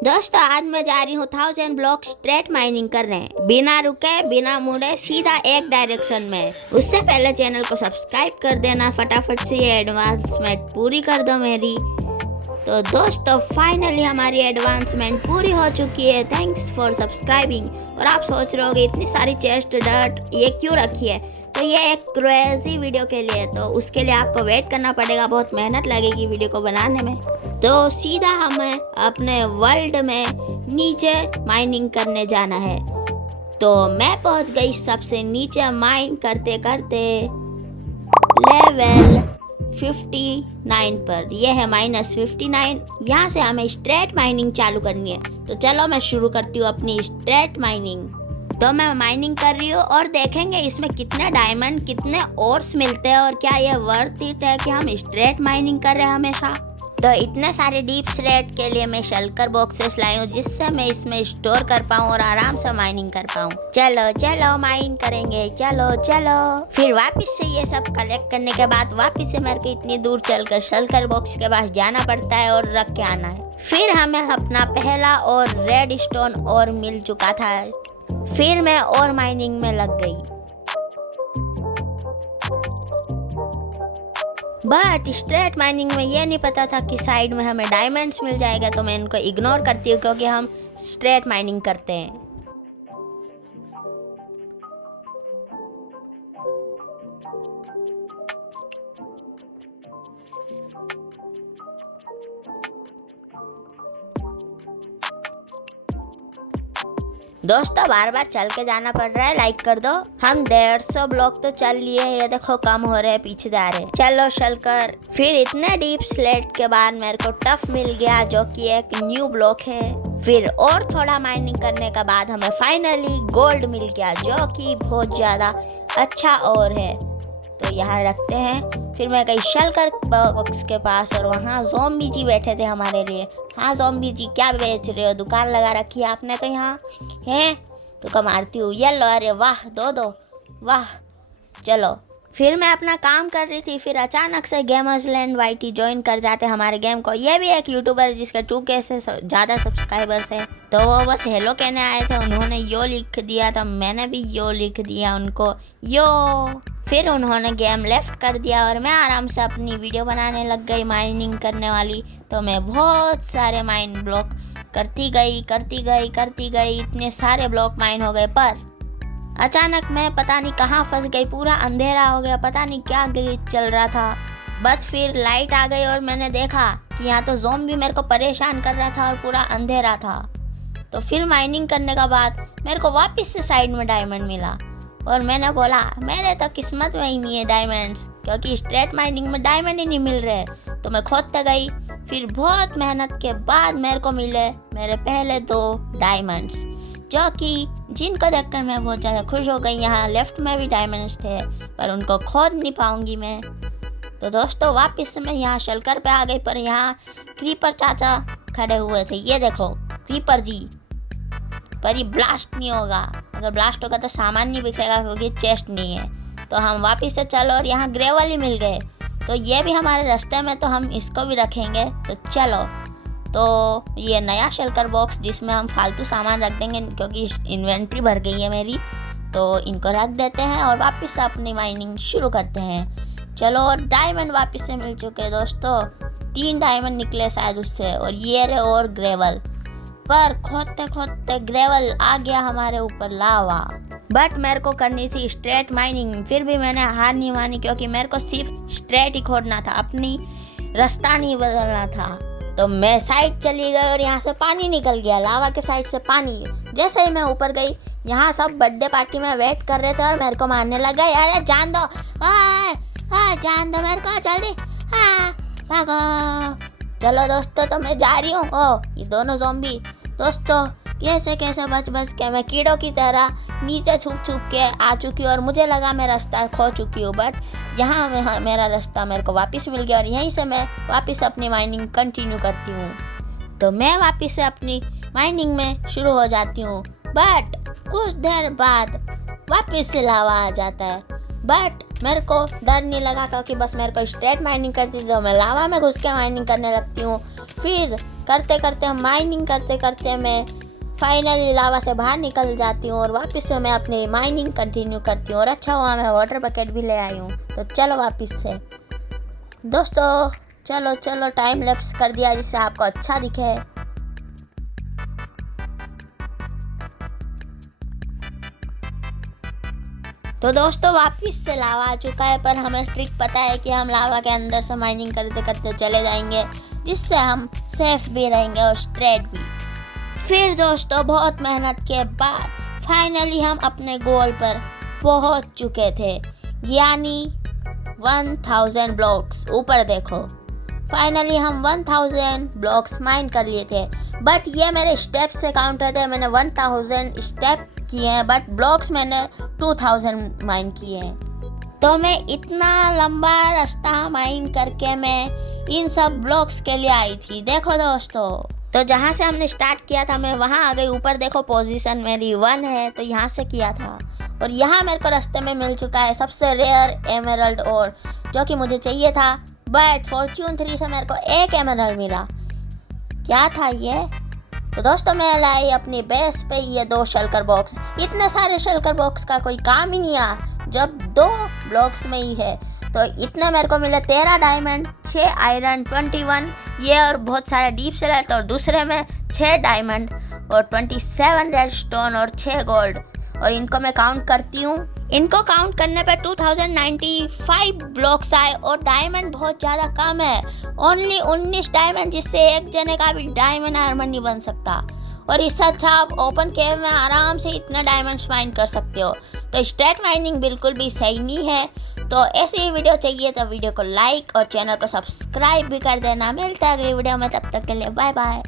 दोस्तों आज मैं जा रही हूँ 1000 ब्लॉक स्ट्रेट माइनिंग करने, बिना रुके बिना मुड़े सीधा एक डायरेक्शन में। उससे पहले चैनल को सब्सक्राइब कर देना, फटाफट से ये एडवांसमेंट पूरी कर दो मेरी। तो दोस्तों फाइनली हमारी एडवांसमेंट पूरी हो चुकी है। Thanks for subscribing. और आप सोच रहे होगे इतनी सारी चेस्ट डर्ट ये क्यों रखी है, तो ये एक क्रेजी वीडियो के लिए, तो उसके लिए आपको वेट करना पड़ेगा, बहुत मेहनत लगेगी वीडियो को बनाने में। तो सीधा हमें अपने वर्ल्ड में नीचे माइनिंग करने जाना है। तो मैं पहुंच गई सबसे नीचे माइन करते करते लेवल 59 पर। यह है -59। यहाँ से हमें स्ट्रेट माइनिंग चालू करनी है। तो चलो मैं शुरू करती हूँ अपनी स्ट्रेट माइनिंग। तो मैं माइनिंग कर रही हूँ और देखेंगे इसमें कितने डायमंड कितने ओर्स मिलते हैं और क्या ये वर्थ इट है कि हम स्ट्रेट माइनिंग कर रहे हैं हमेशा। तो इतने सारे डीप स्लेट के लिए मैं शल्कर बॉक्सेस लाई हूँ, जिससे मैं इसमें स्टोर कर पाऊँ और आराम से माइनिंग कर पाऊँ। चलो चलो माइन करेंगे, चलो चलो। फिर वापस से ये सब कलेक्ट करने के बाद वापस से मेरे को इतनी दूर चलकर शल्कर बॉक्स के पास जाना पड़ता है और रख के आना है। फिर हमें अपना पहला और रेड स्टोन और मिल चुका था। फिर मैं और माइनिंग में लग गई, बट स्ट्रेट माइनिंग में ये नहीं पता था कि साइड में हमें डायमंड्स मिल जाएगा। तो मैं इनको इग्नोर करती हूँ क्योंकि हम स्ट्रेट माइनिंग करते हैं। दोस्तों बार बार चल के जाना पड़ रहा है, लाइक कर दो। हम 150 ब्लॉक तो चल लिए, ये देखो कम हो रहे हैं, पीछे जा रहे हैं। चलो शल्कर। फिर इतने डीप स्लेट के बाद मेरे को टफ मिल गया, जो कि एक न्यू ब्लॉक है। फिर और थोड़ा माइनिंग करने के बाद हमें फाइनली गोल्ड मिल गया, जो कि बहुत ज्यादा अच्छा और है। तो यहाँ रखते हैं। फिर मैं गई शल्कर बॉक्स के पास और वहाँ ज़ॉम्बी जी बैठे थे हमारे लिए। हाँ ज़ॉम्बी जी क्या बेच रहे हो, दुकान लगा रखी है आपने तो यहाँ है। तो मारती हूँ, ये लो, अरे वाह, दो वाह। चलो फिर मैं अपना काम कर रही थी, फिर अचानक से गेमर्स लैंड वाईटी ज्वाइन कर जाते हमारे गेम को। ये भी एक यूट्यूबर है जिसके 2K से ज़्यादा सब्सक्राइबर्स है। तो वो बस हेलो कहने आए थे, उन्होंने यो लिख दिया था, मैंने भी यो लिख दिया उनको, यो। फिर उन्होंने गेम लेफ्ट कर दिया और मैं आराम से अपनी वीडियो बनाने लग गई माइनिंग करने वाली। तो मैं बहुत सारे माइन ब्लॉक करती गई, इतने सारे ब्लॉक माइन हो गए। पर अचानक मैं पता नहीं कहाँ फंस गई, पूरा अंधेरा हो गया, पता नहीं क्या ग्लिच चल रहा था। बस फिर लाइट आ गई और मैंने देखा कि यहाँ तो ज़ॉम्बी मेरे को परेशान कर रहा था और पूरा अंधेरा था। तो फिर माइनिंग करने के बाद मेरे को वापस से साइड में डायमंड मिला और मैंने बोला मेरे तो किस्मत में ही नहीं है डायमंड्स, क्योंकि स्ट्रेट माइनिंग में डायमंड ही नहीं मिल रहे। तो मैं खोदते गई, फिर बहुत मेहनत के बाद मेरे को मिले मेरे पहले 2 डायमंड्स, जो कि जिनको देखकर मैं बहुत ज़्यादा खुश हो गई। यहाँ लेफ्ट में भी डायमंड्स थे, पर उनको खोद नहीं पाऊंगी मैं। तो दोस्तों वापस से मैं यहाँ शल्कर पे आ गई, पर यहाँ क्रीपर चाचा खड़े हुए थे। ये देखो क्रीपर जी, पर ये ब्लास्ट नहीं होगा, अगर ब्लास्ट होगा तो सामान नहीं बिखरेगा क्योंकि चेस्ट नहीं है। तो हम वापस से चलो और यहाँ ग्रेवल ही मिल गए। तो ये भी हमारे रास्ते में, तो हम इसको भी रखेंगे। तो चलो, तो ये नया शल्कर बॉक्स जिसमें हम फालतू सामान रख देंगे क्योंकि इन्वेंट्री भर गई है मेरी, तो इनको रख देते हैं और वापस से अपनी माइनिंग शुरू करते हैं। चलो डायमंड वापस से मिल चुके हैं दोस्तों, 3 डायमंड निकले शायद उससे, और ये रहे और ग्रेवल। पर खोदते खोदते ग्रेवल आ गया हमारे ऊपर लावा। बट मेरे को करनी थी स्ट्रेट माइनिंग, फिर भी मैंने हार नहीं मानी क्योंकि मेरे को सिर्फ स्ट्रेट ही खोदना था, अपनी रास्ता नहीं बदलना था। तो मैं साइड चली गई और यहाँ से पानी निकल गया, लावा के साइड से पानी। जैसे ही मैं ऊपर गई, यहाँ सब बर्थडे पार्टी में वेट कर रहे थे और मेरे को मारने लग गए। अरे जान दो, जान दो मेरे को, जल्दी भागो। चलो दोस्तों, तो मैं जा रही हूँ। ओ ये दोनों ज़ॉम्बी दोस्तों कैसे बच के मैं कीड़ों की तरह नीचे छुप के आ चुकी हूँ और मुझे लगा मैं रास्ता खो चुकी हूँ। बट यहाँ मेरा रास्ता मेरे को वापस मिल गया और यहीं से मैं वापस अपनी माइनिंग कंटिन्यू करती हूँ। तो मैं वापस से अपनी माइनिंग में शुरू हो जाती हूँ, बट कुछ देर बाद वापस से लावा आ जाता है। बट मेरे को डर नहीं लगा क्योंकि बस मेरे को स्ट्रेट माइनिंग करती थी, तो मैं लावा में घुस के माइनिंग करने लगती हूँ। फिर करते करते माइनिंग करते करते मैं फाइनली लावा से बाहर निकल जाती हूँ और वापस से मैं अपनी माइनिंग कंटिन्यू करती हूँ। और अच्छा हुआ मैं वाटर बकेट भी ले आई हूँ। तो चलो वापस से दोस्तों, चलो टाइम लैप्स कर दिया जिससे आपको अच्छा दिखे। तो दोस्तों वापस से लावा आ चुका है, पर हमें ट्रिक पता है कि हम लावा के अंदर से माइनिंग करते करते चले जाएंगे, जिससे हम सेफ भी रहेंगे और स्ट्रेट भी। फिर दोस्तों बहुत मेहनत के बाद फाइनली हम अपने गोल पर पहुंच चुके थे, यानी 1000 ब्लॉक्स। ऊपर देखो, फाइनली हम 1000 ब्लॉक्स माइन कर लिए थे। बट ये मेरे स्टेप से काउंट होते हैं, मैंने 1000 स्टेप किए हैं, बट ब्लॉक्स मैंने 2000 माइन किए हैं। तो मैं इतना लंबा रास्ता माइन करके मैं इन सब ब्लॉक्स के लिए आई थी। देखो दोस्तों, तो जहाँ से हमने स्टार्ट किया था मैं वहाँ आ गई। ऊपर देखो पोजीशन मेरी 1 है, तो यहाँ से किया था। और यहाँ मेरे को रास्ते में मिल चुका है सबसे रेयर एमराल्ड और जो कि मुझे चाहिए था। बट फॉर्च्यून 3 से मेरे को एक एमराल्ड मिला। क्या था ये? तो दोस्तों मैं लाई अपनी बेस पे ये 2 शल्कर बॉक्स। इतने सारे शल्कर बॉक्स का कोई काम ही नहीं आ जब 2 ब्लॉक्स में ही है। तो इतने मेरे को मिले 13 डायमंड, 6 आयरन, 21 ये और बहुत सारे डीप सेलेट, और दूसरे में 6 डायमंड और 27 रेड स्टोन और 6 गोल्ड। और इनको मैं काउंट करती हूँ। इनको काउंट करने पे 2095 ब्लॉक्स आए और डायमंड बहुत ज़्यादा कम है, ओनली 19 डायमंड, जिससे एक जने का भी डायमंड आर्मर नहीं बन सकता। और इससे अच्छा आप ओपन केव में आराम से इतने डायमंड्स माइन कर सकते हो। तो स्ट्रेट माइनिंग बिल्कुल भी सही नहीं है। तो ऐसी ही वीडियो चाहिए तो वीडियो को लाइक और चैनल को सब्सक्राइब भी कर देना। मिलता है अगली वीडियो में, तब तक के लिए बाय बाय।